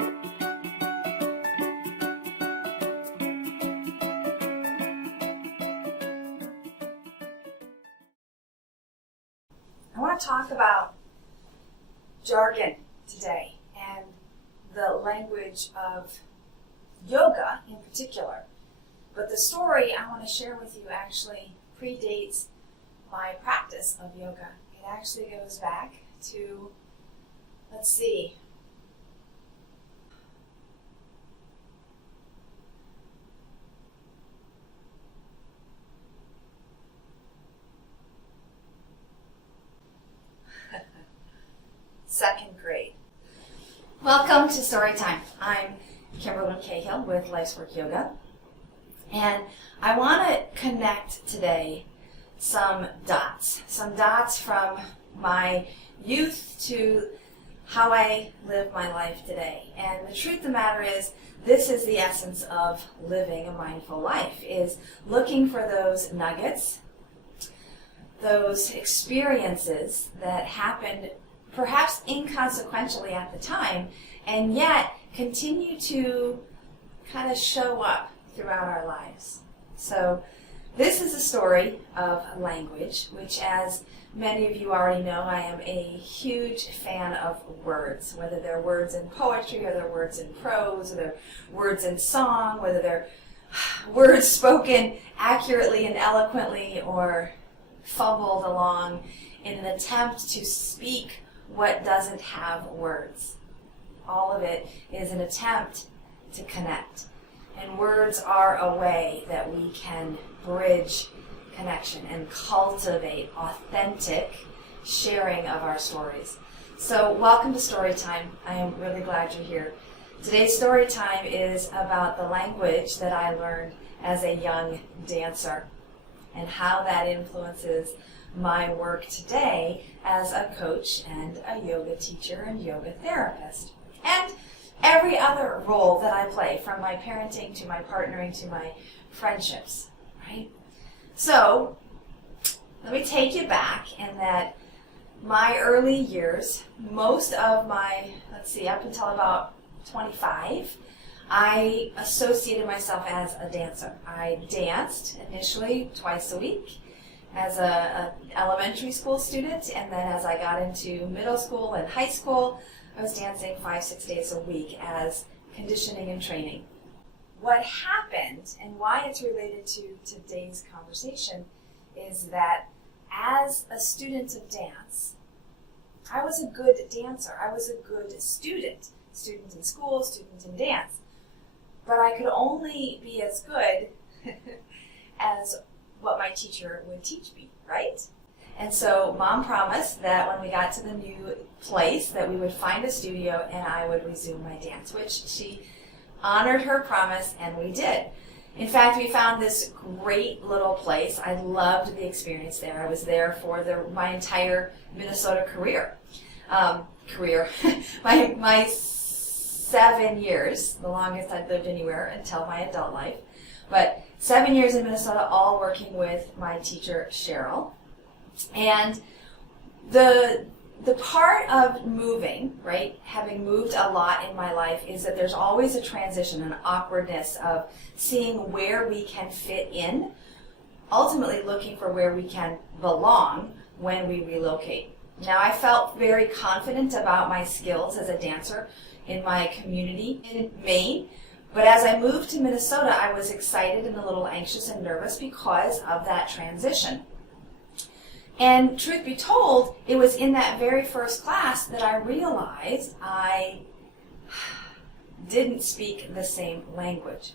I want to talk about jargon today and the language of yoga in particular. But the story I want to share with you actually predates my practice of yoga. It actually goes back to, let's see, second grade. Welcome to Storytime. I'm Kimberly Cahill with Life's Work Yoga, and I want to connect today some dots from my youth to how I live my life today. And the truth of the matter is, this is the essence of living a mindful life, is looking for those nuggets, those experiences that happened perhaps inconsequentially at the time, and yet continue to kind of show up throughout our lives. So this is a story of language, which, as many of you already know, I am a huge fan of words, whether they're words in poetry, or they're words in prose, or they're words in song, whether they're words spoken accurately and eloquently, or fumbled along in an attempt to speak what doesn't have words. All of it is an attempt to connect. And words are a way that we can bridge connection and cultivate authentic sharing of our stories. So welcome to Storytime. I am really glad you're here. Today's Storytime is about the language that I learned as a young dancer and how that influences my work today as a coach and a yoga teacher and yoga therapist, and every other role that I play, from my parenting to my partnering to my friendships, right? So let me take you back in that my early years, most of my, up until about 25, I associated myself as a dancer. I danced initially twice a week as an elementary school student, and then as I got into middle school and high school, I was dancing 5-6 days a week as conditioning and training. What happened, and why it's related to today's conversation, is that as a student of dance, I was a good dancer. I was a good student in school, student in dance. But I could only be as good as what my teacher would teach me, right? And so Mom promised that when we got to the new place that we would find a studio and I would resume my dance, which she honored her promise, and we did. In fact, we found this great little place. I loved the experience there. I was there for my entire Minnesota career. My 7 years, the longest I'd lived anywhere until my adult life. But 7 years in Minnesota, all working with my teacher, Cheryl. And the part of moving, right, having moved a lot in my life, is that there's always a transition, an awkwardness of seeing where we can fit in, ultimately looking for where we can belong when we relocate. Now, I felt very confident about my skills as a dancer in my community in Maine, but as I moved to Minnesota, I was excited and a little anxious and nervous because of that transition. And truth be told, it was in that very first class that I realized I didn't speak the same language.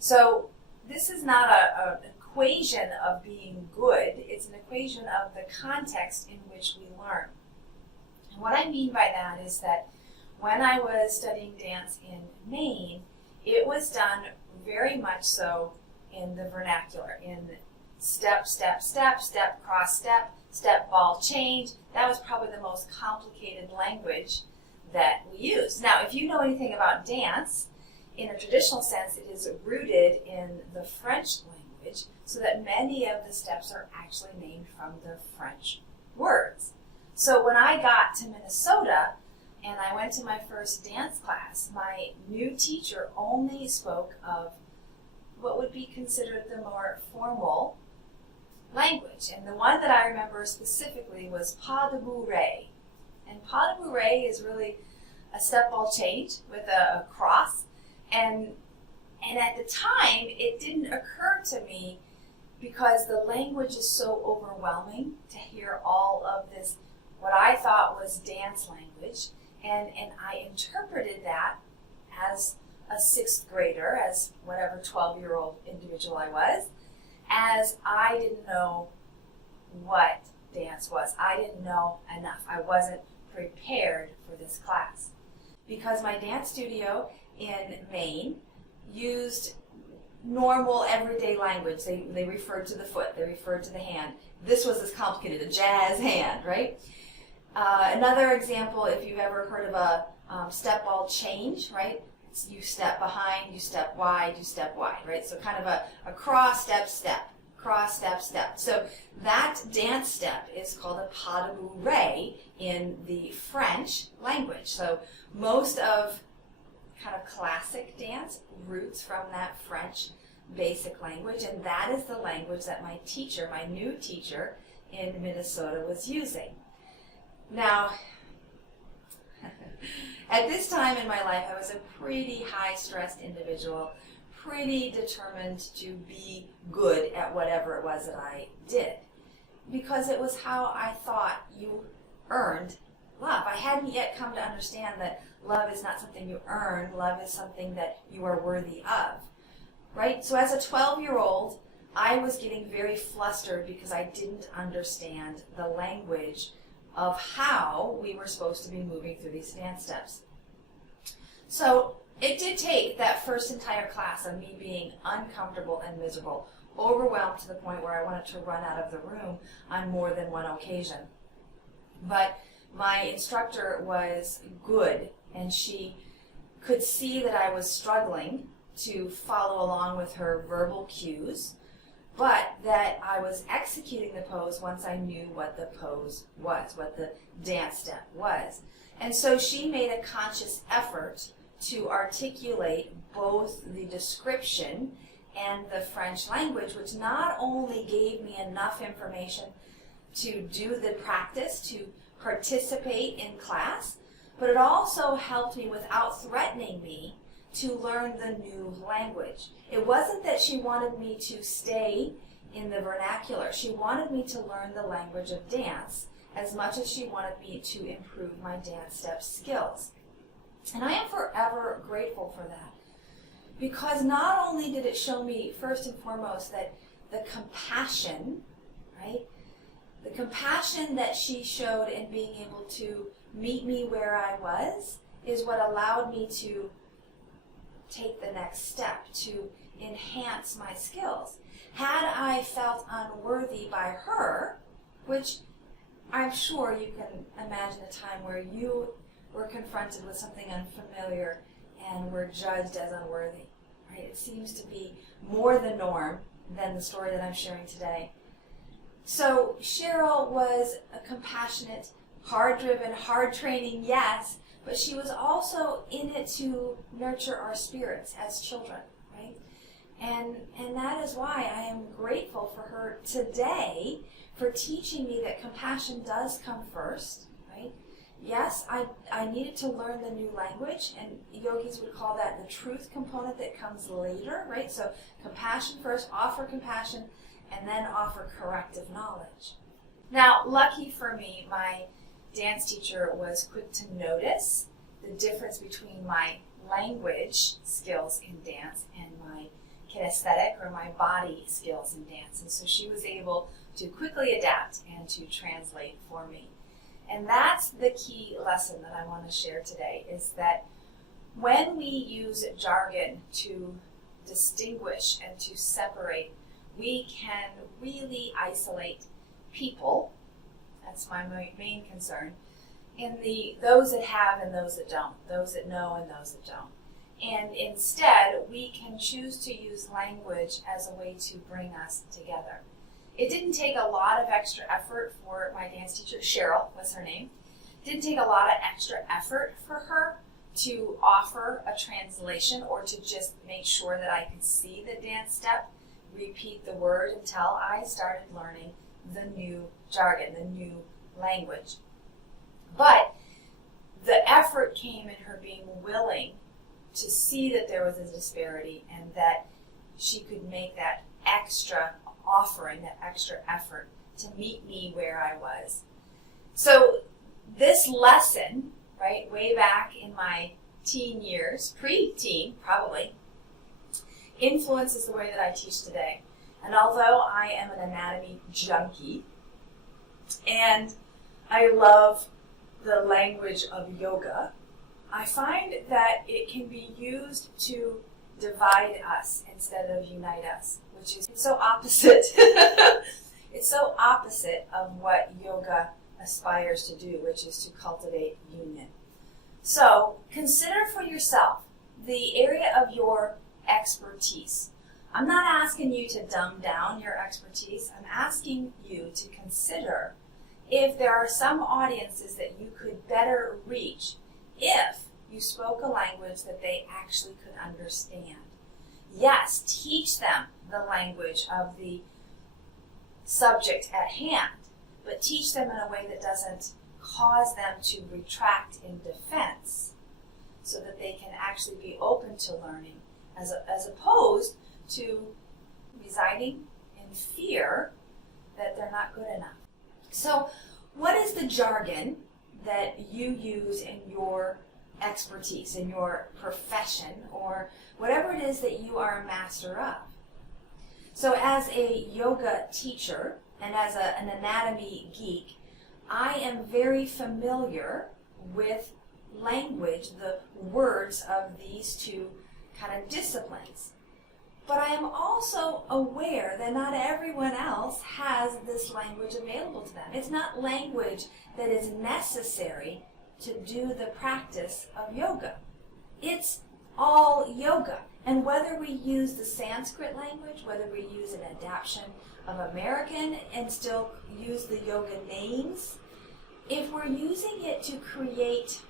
So this is not an equation of being good, it's an equation of the context in which we learn. And what I mean by that is that when I was studying dance in Maine, it was done very much so in the vernacular, in step, step, step, step, cross, step, ball, change. That was probably the most complicated language that we used. Now, if you know anything about dance, in a traditional sense, it is rooted in the French language, so that many of the steps are actually named from the French words. So when I got to Minnesota and I went to my first dance class, my new teacher only spoke of what would be considered the more formal language. And the one that I remember specifically was pas de bourrée. And pas de bourrée is really a step ball change with a cross. And at the time, it didn't occur to me, because the language is so overwhelming, to hear all of this, what I thought was dance language. And I interpreted that as a sixth grader, as whatever 12-year-old individual I was, as I didn't know what dance was. I didn't know enough. I wasn't prepared for this class. Because my dance studio in Maine used normal everyday language. They referred to the foot, they referred to the hand. This was as complicated, a jazz hand, right? Another example, if you've ever heard of a step ball change, right? You step behind, you step wide, you step wide, right? So kind of a cross, step, step, cross, step, step. So that dance step is called a pas de bourrée in the French language. So most of kind of classic dance roots from that French basic language, and that is the language that my teacher, my new teacher in Minnesota, was using. Now, at this time in my life, I was a pretty high-stressed individual, pretty determined to be good at whatever it was that I did, because it was how I thought you earned love. I hadn't yet come to understand that love is not something you earn, love is something that you are worthy of, right? So as a 12-year-old, I was getting very flustered because I didn't understand the language of how we were supposed to be moving through these dance steps. So it did take that first entire class of me being uncomfortable and miserable, overwhelmed to the point where I wanted to run out of the room on more than one occasion. But my instructor was good, and she could see that I was struggling to follow along with her verbal cues, but that I was executing the pose once I knew what the pose was, what the dance step was. And so she made a conscious effort to articulate both the description and the French language, which not only gave me enough information to do the practice, to participate in class, but it also helped me, without threatening me, to learn the new language. It wasn't that she wanted me to stay in the vernacular. She wanted me to learn the language of dance as much as she wanted me to improve my dance step skills. And I am forever grateful for that, because not only did it show me, first and foremost, that the compassion, right? The compassion that she showed in being able to meet me where I was is what allowed me to take the next step, to enhance my skills. Had I felt unworthy by her, which I'm sure you can imagine a time where you were confronted with something unfamiliar and were judged as unworthy, right? It seems to be more the norm than the story that I'm sharing today. So Cheryl was a compassionate, hard-driven, hard-training, yes, but she was also in it to nurture our spirits as children, right? And that is why I am grateful for her today for teaching me that compassion does come first, right? Yes, I needed to learn the new language, and yogis would call that the truth component that comes later, right? So compassion first, offer compassion, and then offer corrective knowledge. Now, lucky for me, my dance teacher was quick to notice the difference between my language skills in dance and my kinesthetic, or my body skills in dance. And so she was able to quickly adapt and to translate for me. And that's the key lesson that I want to share today, is that when we use jargon to distinguish and to separate, we can really isolate people. That's my main concern. In those that have and those that don't, those that know and those that don't. And instead, we can choose to use language as a way to bring us together. It didn't take a lot of extra effort for my dance teacher, Cheryl was her name, didn't take a lot of extra effort for her to offer a translation or to just make sure that I could see the dance step, repeat the word until I started learning the new jargon, the new language. But the effort came in her being willing to see that there was a disparity and that she could make that extra offering, that extra effort to meet me where I was. So this lesson, right, way back in my teen years, pre-teen probably, influences the way that I teach today. And although I am an anatomy junkie and I love the language of yoga, I find that it can be used to divide us instead of unite us, which is so opposite. It's so opposite of what yoga aspires to do, which is to cultivate union. So consider for yourself the area of your expertise. I'm not asking you to dumb down your expertise. I'm asking you to consider if there are some audiences that you could better reach if you spoke a language that they actually could understand. Yes, teach them the language of the subject at hand, but teach them in a way that doesn't cause them to retract in defense so that they can actually be open to learning as opposed to residing in fear that they're not good enough. So what is the jargon that you use in your expertise, in your profession, or whatever it is that you are a master of? So as a yoga teacher and as an anatomy geek, I am very familiar with language, the words of these two kind of disciplines. But I am also aware that not everyone else has this language available to them. It's not language that is necessary to do the practice of yoga. It's all yoga. And whether we use the Sanskrit language, whether we use an adaptation of American and still use the yoga names, if we're using it to create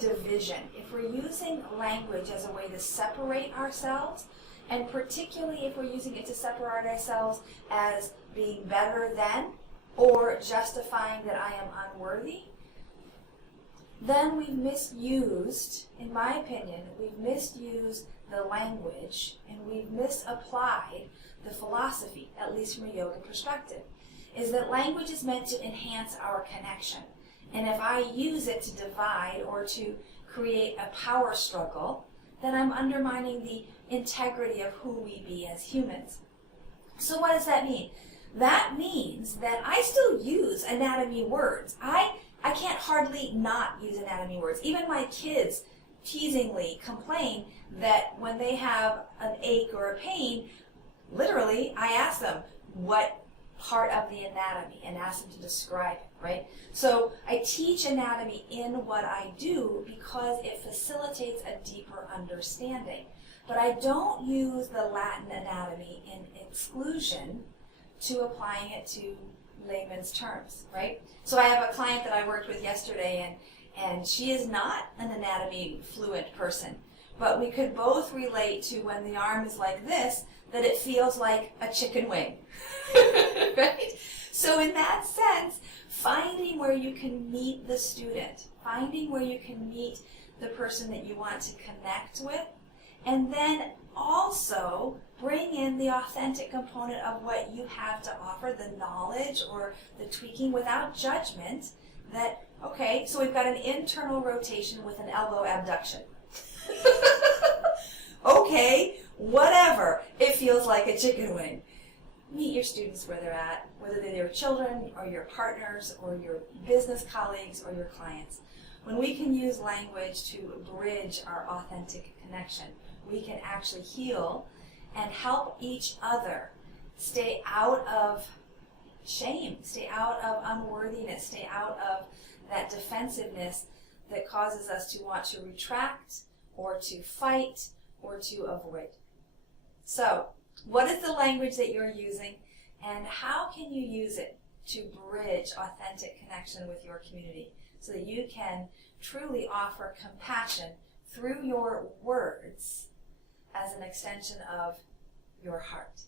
division, if we're using language as a way to separate ourselves, and particularly if we're using it to separate ourselves as being better than or justifying that I am unworthy, then we've misused, in my opinion, we've misused the language and we've misapplied the philosophy, at least from a yoga perspective, is that language is meant to enhance our connection. And if I use it to divide or to create a power struggle, then I'm undermining the integrity of who we be as humans. So what does that mean? That means that I still use anatomy words. I can't hardly not use anatomy words. Even my kids teasingly complain that when they have an ache or a pain, literally I ask them what part of the anatomy and ask them to describe it, right? So I teach anatomy in what I do because it facilitates a deeper understanding. But I don't use the Latin anatomy in exclusion to applying it to layman's terms, right? So I have a client that I worked with yesterday, and she is not an anatomy fluent person, but we could both relate to when the arm is like this, that it feels like a chicken wing, right? So in that sense, finding where you can meet the student, finding where you can meet the person that you want to connect with, and then also bring in the authentic component of what you have to offer, the knowledge or the tweaking without judgment, that, okay, so we've got an internal rotation with an elbow abduction. Okay, whatever, it feels like a chicken wing. Meet your students where they're at, whether they're your children or your partners or your business colleagues or your clients. When we can use language to bridge our authentic connection, we can actually heal and help each other stay out of shame, stay out of unworthiness, stay out of that defensiveness that causes us to want to retract or to fight or to avoid. So, what is the language that you're using, and how can you use it to bridge authentic connection with your community so that you can truly offer compassion through your words as an extension of your heart.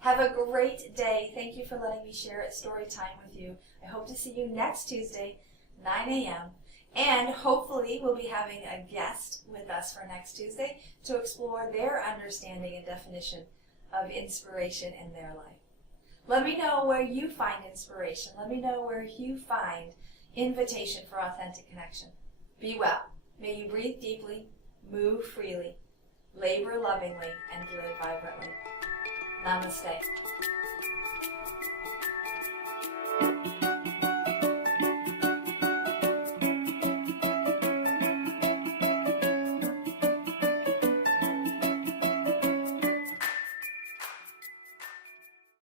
Have a great day. Thank you for letting me share at Storytime with you. I hope to see you next Tuesday, 9 a.m. And hopefully we'll be having a guest with us for next Tuesday to explore their understanding and definition of inspiration in their life. Let me know where you find inspiration. Let me know where you find invitation for authentic connection. Be well. May you breathe deeply, move freely, labor lovingly, and live vibrantly. Namaste.